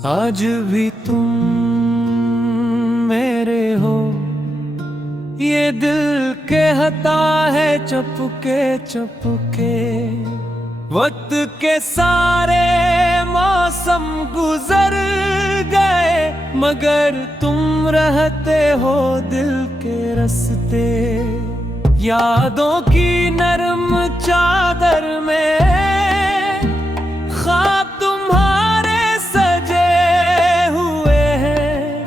आज भी तुम मेरे हो, ये दिल कहता है चुपके चुपके। वक्त के सारे मौसम गुजर गए, मगर तुम रहते हो दिल के रास्ते। यादों की नरम चादर में ख्वाब तुम्हारे सजे हुए हैं।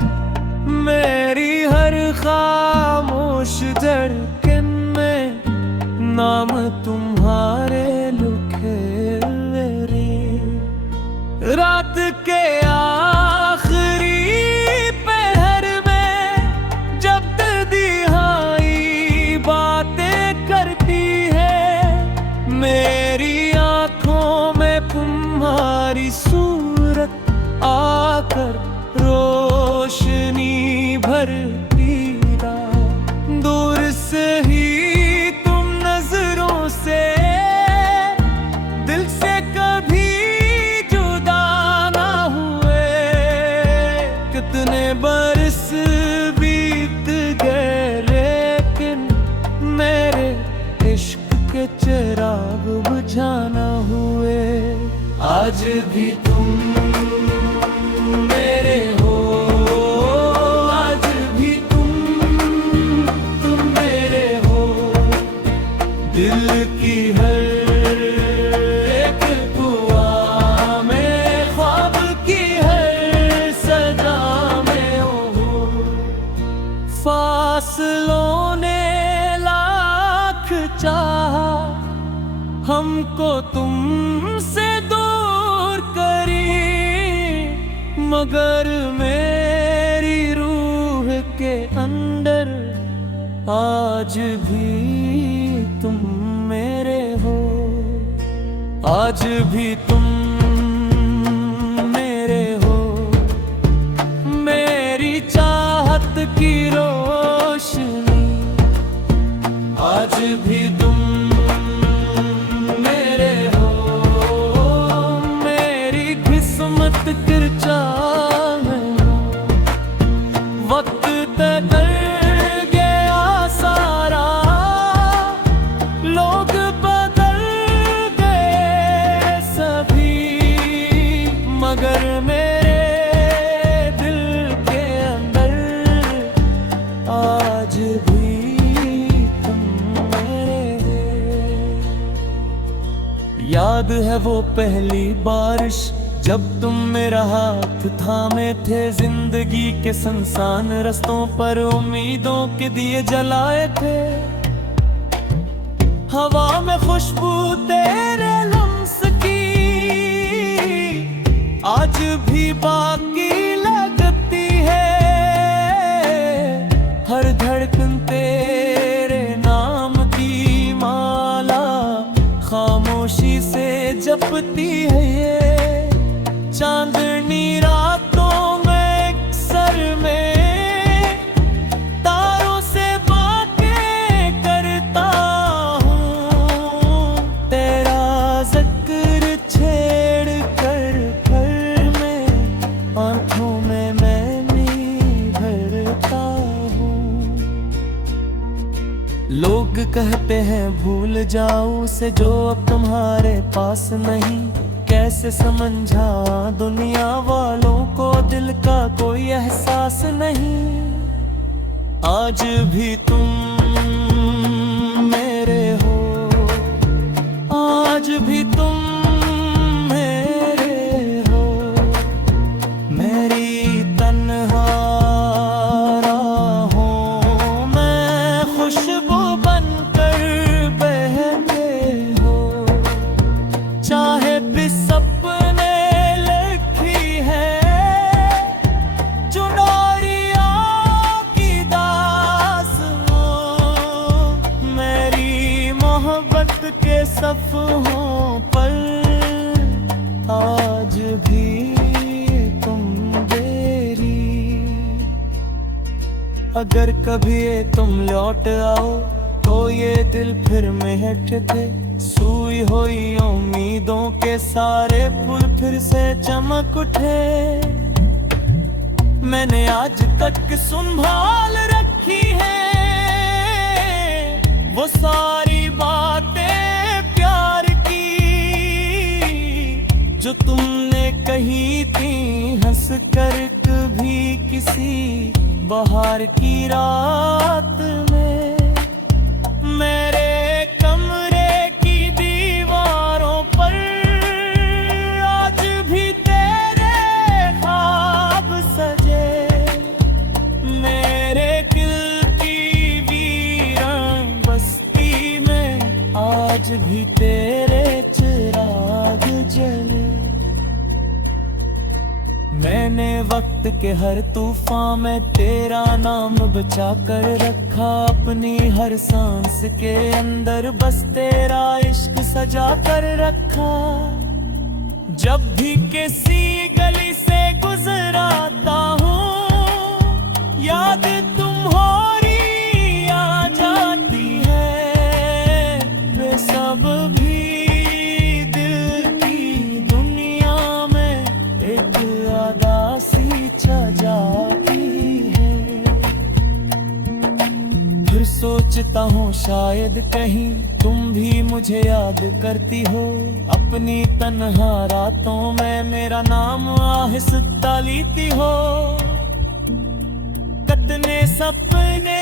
मेरी हर खामोश धड़कन में नाम तुम्हारे लिखे मेरी। रात के आखिरी पहर में जब दिहाई बातें करती है, मेरी आंखों में तुम्हारी सूरत आकर रोशनी भरती। दूर से ही तुम नजरों से दिल से कभी जुदा ना हुए। कितने बरस बीत गए, लेकिन मेरे इश्क के चिराग बुझा ना हुए। आज भी तुम मेरे हो, आज भी तुम मेरे हो। दिल की हर एक दुआ में, ख्वाब की हर सदा में हो। फासलों ने लाख चाहा, हमको तुमसे दूर करी, मगर मेरी रूह के अंदर आज भी तुम मेरे हो। आज भी तुम मेरे हो, मेरी चाहत की रोशनी। आज भी तुम मेरे हो, मेरी किस्मत तिरछा में हो। वक्त बदल गया सारा, लोग बदल गए सभी, मगर मेरे दिल के अंदर आज भी तुम मेरे। याद है वो पहली बारिश जब तुम मेरा हाथ थामे थे। जिंदगी के सुनसान रस्तों पर उम्मीदों के दिए जलाए थे। हवा में खुशबू तेरे लम्स की आज भी बाकी लगती है। हर धड़कन तेरे नाम की माला खामोशी से जपती है। ये चांदनी रातों में एक सर में तारों से बातें करता हूँ। तेरा जिक्र छेड़ कर घर में आंखों में मैंने भरता हूँ। लोग कहते हैं भूल जाऊं से जो अब तुम्हारे पास नहीं। कैसे समझा दुनिया वालों को दिल का कोई एहसास नहीं। आज भी तुम मेरे हो, आज भी तुम मेरे हो। मेरी तन्हा राहों में खुशबू बनकर बहते हो। चाहे सपने लिखी है चुनौरियों की दास्तां। मेरी मोहब्बत के सफ़हों पर आज भी तुम देरी। अगर कभी तुम लौट आओ तो ये दिल फिर महक थे। सुई हुई उम्मीदों के सारे फूल फिर से चमक उठे। मैंने आज तक संभाल रखी है वो सारी बातें प्यार की, जो तुमने कही थी हंस कर कभी किसी बाहर की रात में। मेरे कमरे की दीवारों पर आज भी तेरे ख्वाब सजे, मेरे दिल की वीरान बस्ती में आज भी तेरे चिराग जले। मैंने वक्त के हर तूफान में तेरा नाम बचा कर रखा, अपनी हर सांस के अंदर बस तेरा इश्क सजा कर रखा। जब भी किसी गली से गुजराता हूँ याद तुम्हारी आ जाती है, वे सब भी दिल की दुनिया में एक सी छा जाती है। फिर सोचता हूँ शायद कहीं तुम भी मुझे याद करती हो, अपनी तन्हा रातों में मेरा नाम आहिस्ता लेती हो। कितने सपने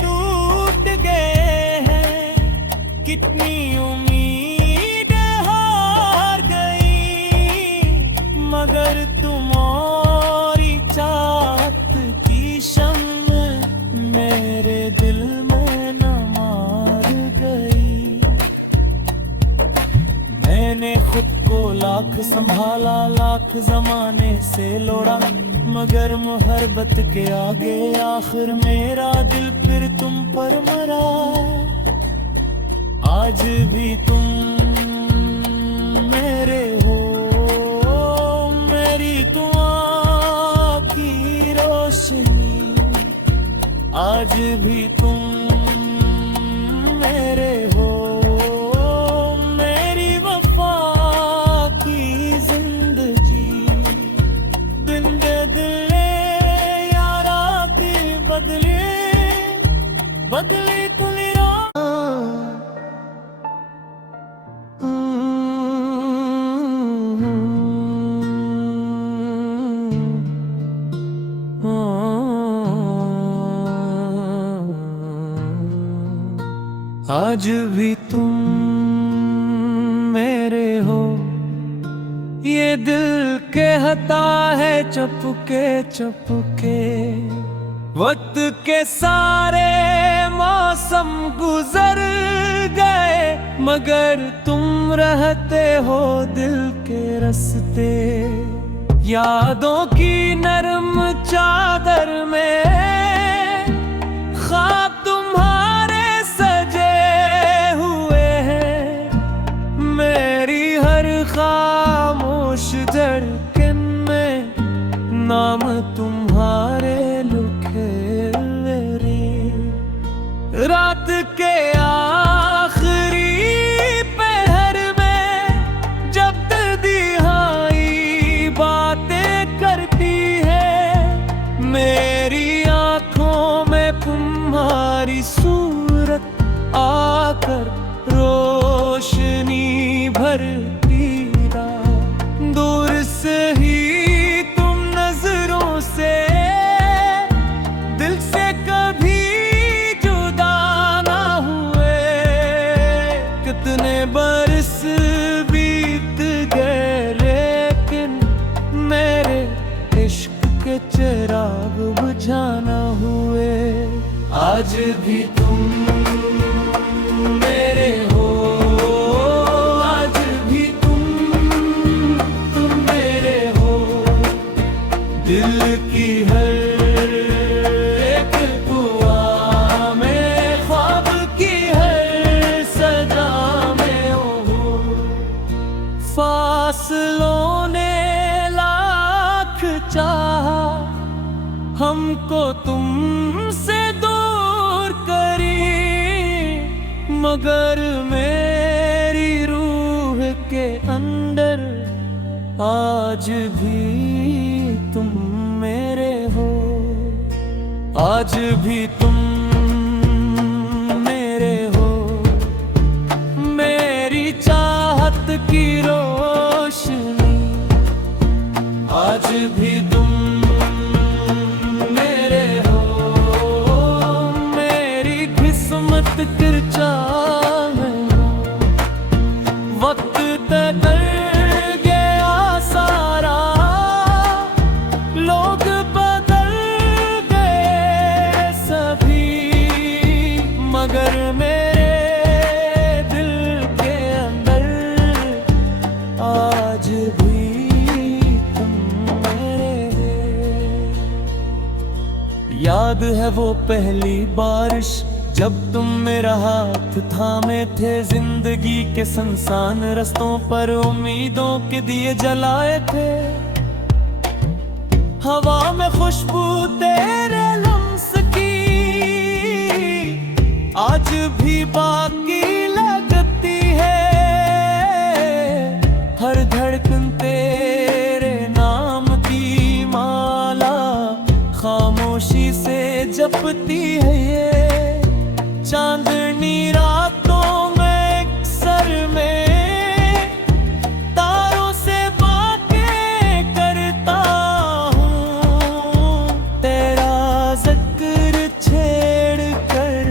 टूट गए हैं, कितनी उम्मीद हार गई, मगर तुम्हारी चाहत की शम्म मेरे दिल में न मार गई। मैंने खुद को लाख संभाला, लाख जमाने से लोड़ा, मगर मोहब्बत के आगे आखिर मेरा दिल फिर तुम पर मरा। आज भी तुम मेरे हो, मेरी दुआ की रोशनी, आज भी तुम मेरे हो, मेरी वफा की जिंदगी। दिन बदले यारा दिल बदले, बदले तुली आज भी तुम मेरे हो, ये दिल कहता है चुपके चुपके। वक्त के सारे मौसम गुजर गए, मगर तुम रहते हो दिल के रास्ते। यादों की नरम चादर में ख्वाब तुम्हारे सजे हुए हैं, मेरी हर खामोश धड़कन में नाम तुम्हारे लिखे हुए। रात के आखिरी पहर में जब दिहाई बातें करती है, मेरी आंखों में तुम्हारी सूरत आकर रोशनी भरती रहा। दूर से ही तुम नजरों से दिल से कभी जुदा ना हुए। कितने बरस बीत गए लेकिन मेरे इश्क के चिराग बुझा ना हुए। आज भी तुम मेरे हो, आज भी तुम मेरे हो। दिल की हर एक दुआ में, ख्वाब की हर सदा में हो। फासलों ने लाख चाहा, हमको तुमसे दूर करी, मगर मेरी रूह के अंदर आज भी तुम मेरे आज भी तुम मेरे हो, मेरी चाहत की रोशनी। आज भी तुम मेरे हो, मेरी किस्मत की चाहत। वक्त तय गया सारा, लोग बदल गए सभी, मगर मेरे दिल के अंदर आज भी तुम मेरे। याद है वो पहली बारिश जब तुम मेरा हाथ थामे थे, जिंदगी के सुनसान रस्तों पर उम्मीदों के दिए जलाए थे। हवा में खुशबू तेरे लम्स की आज भी बाकी लगती है। हर धड़कन तेरे नाम की माला खामोशी से जपती है। ये चांदनी रातों में एक सर में तारों से बातें करता हूँ। तेरा जिक्र छेड़ कर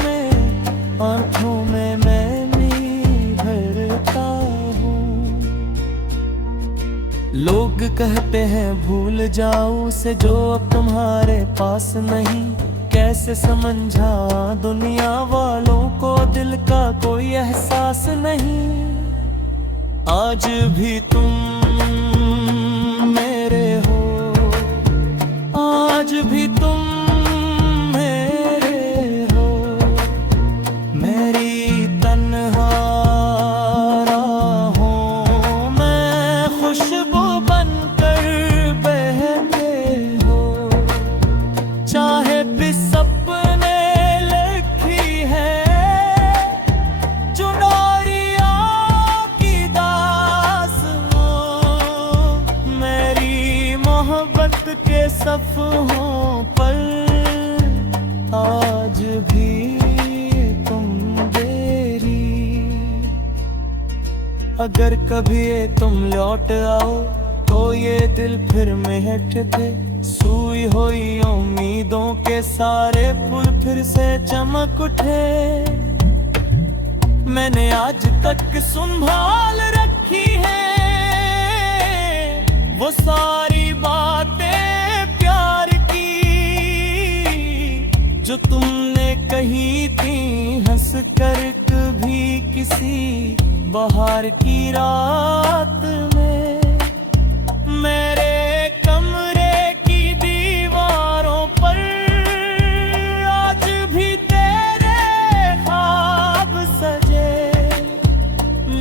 मैं आंखों में मैनी भरता हूँ। लोग कहते हैं भूल जाऊं से जो अब तुम्हारे पास नहीं। कैसे समझा दुनिया वालों को दिल का कोई एहसास नहीं। आज भी तुम मेरे हो, आज भी तुम मेरे हो। मेरी तन्हा राहों में खुशबू बनकर बहते हो। चाहे सपने लिखी है चुनौरिया की दास्तां, मेरी मोहब्बत के सफ़हों पर आज भी तुम देरी। अगर कभी तुम लौट आओ तो ये दिल फिर महक थे। सुई हुई उम्मीदों के सारे पुल फिर से चमक उठे। मैंने आज तक संभाल रखी है वो सारी बातें प्यार की, जो तुमने कही थी हंस कर कभी किसी बाहर की रात में। मेरे कमरे की दीवारों पर आज भी तेरे ख्वाब सजे।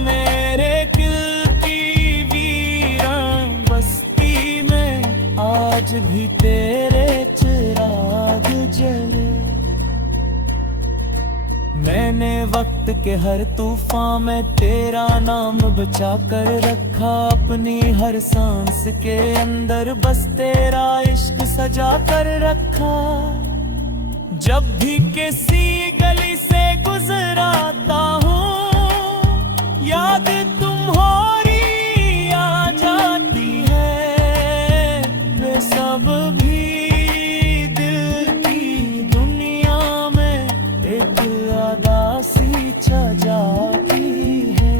मेरे दिल की वीरान बस्ती में आज भी तेरे चिराग जले। मैंने वक्त के हर तूफान में तेरा नाम बचा कर रखा। अपनी हर सांस के अंदर बस तेरा इश्क सजा कर रखा। जब भी किसी गली से गुजराता हूँ याद तुम्हारी आ जाती है। वे सब भी दिल की दुनिया में एक अदासी छा जाती है।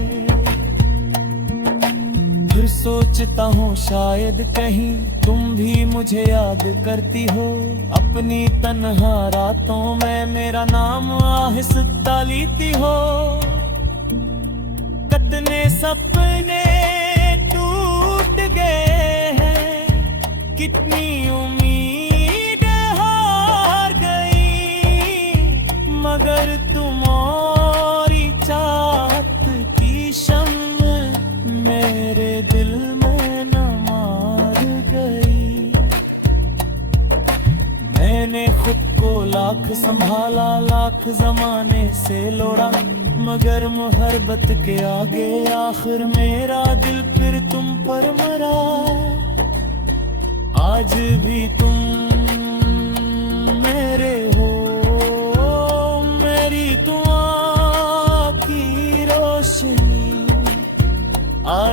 फिर सोचता हूँ शायद कहीं तुम भी मुझे याद करती हो। अपनी तन्हा रातों में मेरा नाम आहिस्ता लेती हो। कितने सपने टूट गए हैं, कितनी उम्मीद हार गई, मगर तुम्हारी चाहत की शम्म मेरे दिल में न मार गई। मैंने खुद को लाख संभाला, लाख जमाने से लोड़ा, मगर मोहब्बत के आगे आखिर मेरा दिल फिर तुम पर मरा। आज भी तुम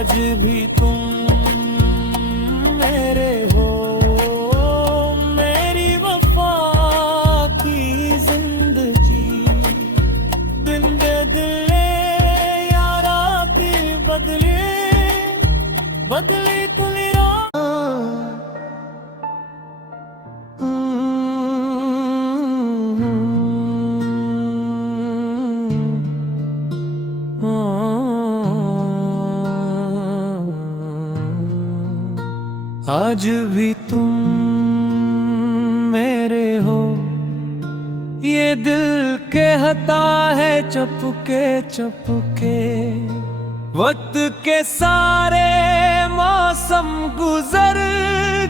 आज भी तुम मेरे हो, मेरी वफा की जिंदगी। दिन बदले यारा की बदले, बदले तुली आज भी तुम मेरे हो, ये दिल कहता है चुपके चुपके। वक्त के सारे मौसम गुजर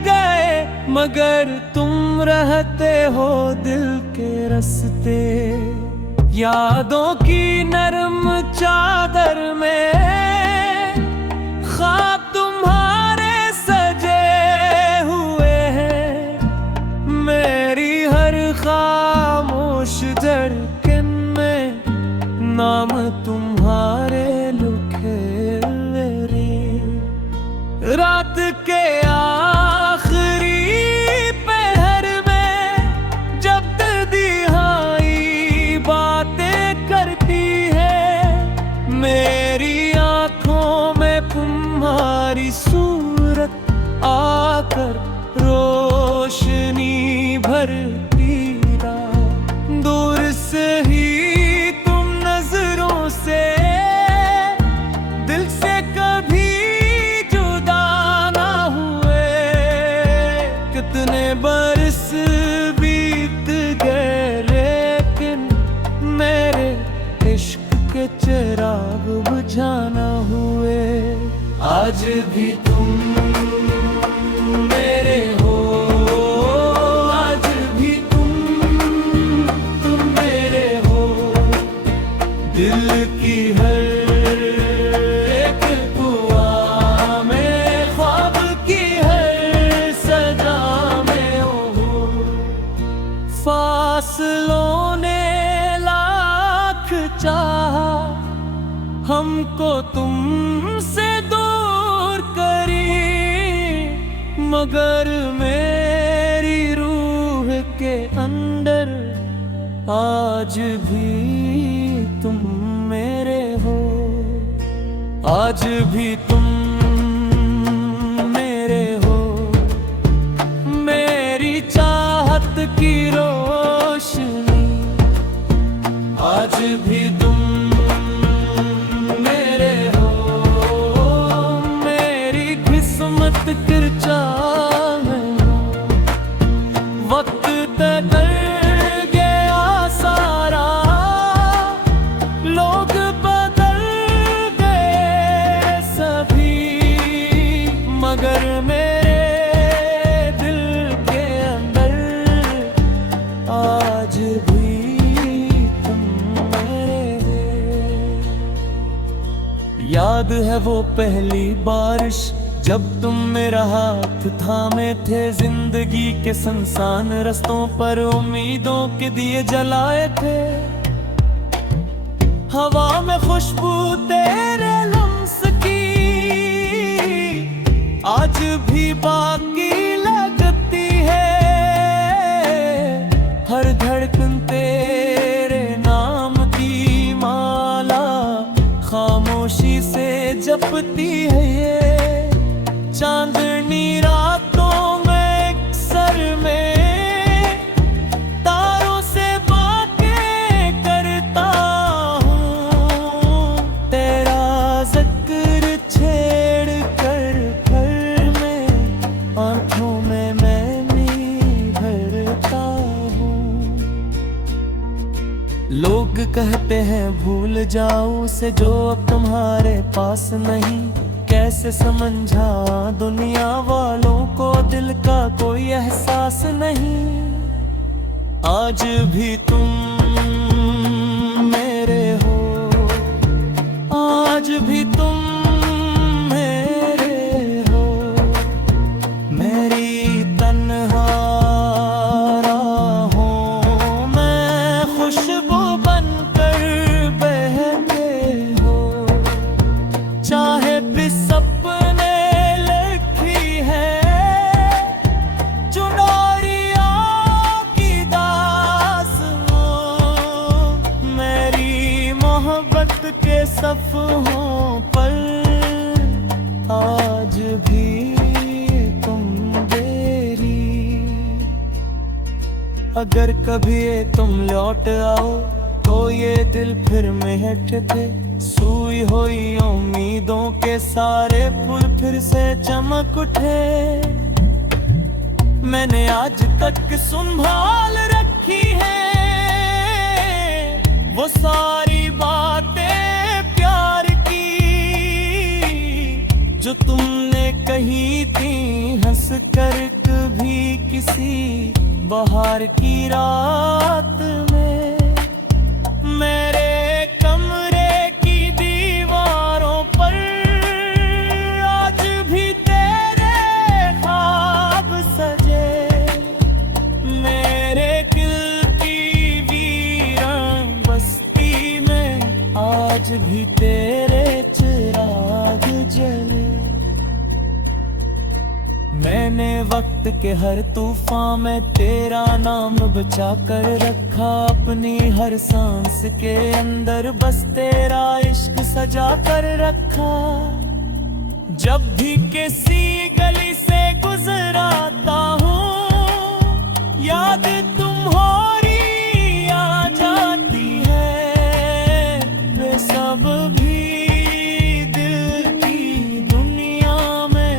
गए, मगर तुम रहते हो दिल के रास्ते। यादों की नरम चादर में ख्वाब तुम्हारे सजे हुए हैं। मेरी हर खामोश धड़कन में नाम तुम्हारे लिखे हुए। रात के आखिरी पहर में जब दिहाई बातें करती है, मेरी आंखों में तुम्हारी सूरत आकर रोशनी भरती रहा। दूर से ही तुम नजरों से दिल से कभी जुदा ना हुए। कितने बरस बीत गए, लेकिन मेरे इश्क के चिराग बुझा ना हुए। आज भी तुम मेरे हो, आज भी तुम मेरे हो। दिल की हर एक दुआ में, ख्वाब की हर सदा में हो। फासलों ने लाख चाहा, हमको तुमसे दूर करी, मगर मेरी रूह के अंदर आज भी तुम मेरे हो। आज भी तुम मेरे हो, मेरी चाहत की रोशनी। आज भी तुम मेरे हो, मेरी किस्मत किरचा में हो। वक्त बदल गया सारा, लोग बदल गए सभी, मगर मेरे दिल के अंदर आज भी तुम मेरे। याद है वो पहली बारिश जब तुम मेरा हाथ थामे थे। जिंदगी के सुनसान रस्तों पर उम्मीदों के दिए जलाए थे। हवा में खुशबू तेरे लम्स की आज भी बाकी लगती है। हर धड़कन तेरे नाम की माला खामोशी से जपती है। ये चांदनी रातों में सर में तारों से बातें करता हूँ। तेरा जिक्र छेड़ कर में आंखों में मैं भरता हूँ। लोग कहते हैं भूल जाऊं से जो अब तुम्हारे पास नहीं। कैसे समझा दुनिया वालों को दिल का कोई एहसास नहीं। आज भी तुम मेरे हो, आज भी तुम मेरे हो। मेरी तन्हा राहों में खुशबू बनकर बहते हो। चाहे भी सब अगर कभी ये तुम लौट आओ तो ये दिल फिर महक थे, सुई हुई उम्मीदों के सारे फूल फिर से चमक उठे। मैंने आज तक संभाल रखी है वो सारी बातें प्यार की, जो तुमने कही थी हंस कर कभी किसी बाहर की रात में। मेरे कमरे की दीवारों पर आज भी तेरे ख्वाब सजे, मेरे दिल की वीरान बस्ती में आज भी तेरे चिराग जले। मैंने वक्त के हर तूफान में तेरा नाम बचा कर रखा, अपनी हर सांस के अंदर बस तेरा इश्क सजा कर रखा। जब भी किसी गली से गुजराता हूँ याद तुम्हारी आ जाती है, वे सब भी दिल की दुनिया में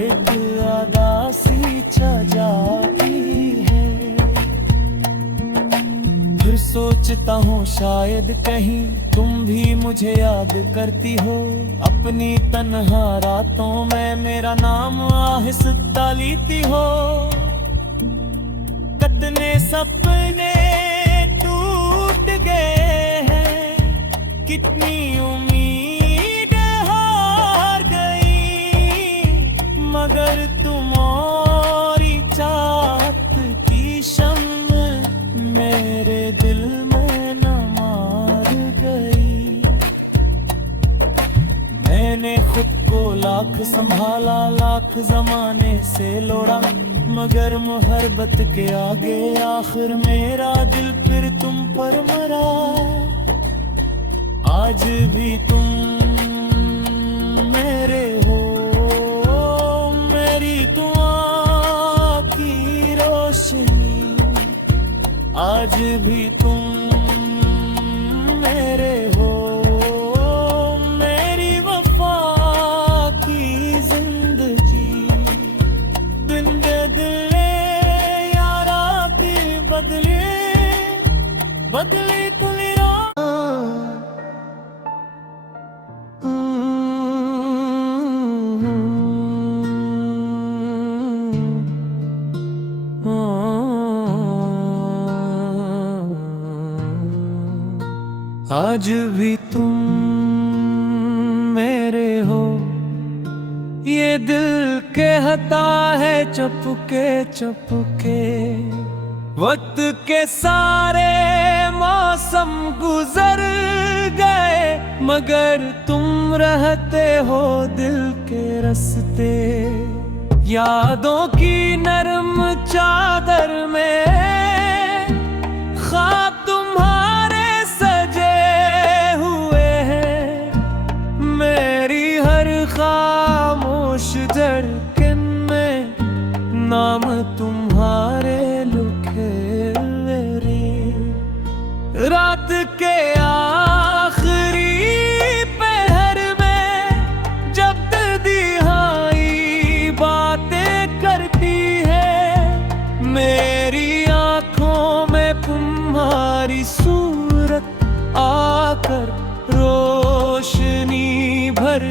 एक अदासी छा जाती है। फिर सोचता हूँ शायद कहीं तुम भी मुझे याद करती हो, अपनी तन्हा रातों में मेरा नाम आहिस्ता लेती हो। कितने सपने टूट गए हैं, कितनी उम्मीद हार गई, मगर तुम्हारी चाहत की शम्म मेरे दिल में न मार गई। मैंने खुद को लाख संभाला, लाख जमाने से लोड़ा, मगर मोहब्बत के आगे आखिर मेरा दिल फिर तुम पर मरा। आज भी तुम मेरे हो, मेरी दुआ की रोशनी, आज भी तुम मेरे हो, मेरी वफा की जिंदगी। दिन बदले यारा दिल बदले, बदले तुलिरा। आज भी तुम मेरे हो, ये दिल कहता है चुपके चुपके। वक्त के सारे मौसम गुजर गए, मगर तुम रहते हो दिल के रास्ते। यादों की नरम चादर में ख्वाब तुम्हारे सजे हुए हैं, मेरी हर खामोश धड़कन में नाम तुम्हारे लिखे रे। रात के आखिरी पहर में जब दिहाई बातें करती है, मेरी आंखों में तुम्हारी सूरत आकर रोशनी भर